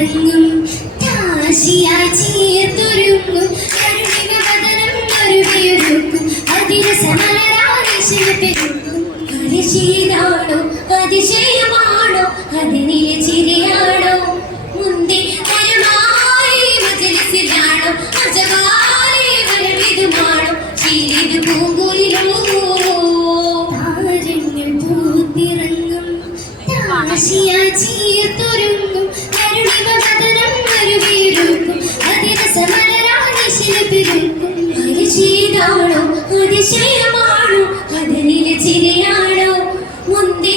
പൂത്തിറങ്ങും చేరమాడు అది నిలిచినాడు ఉంది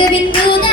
மிக விந்து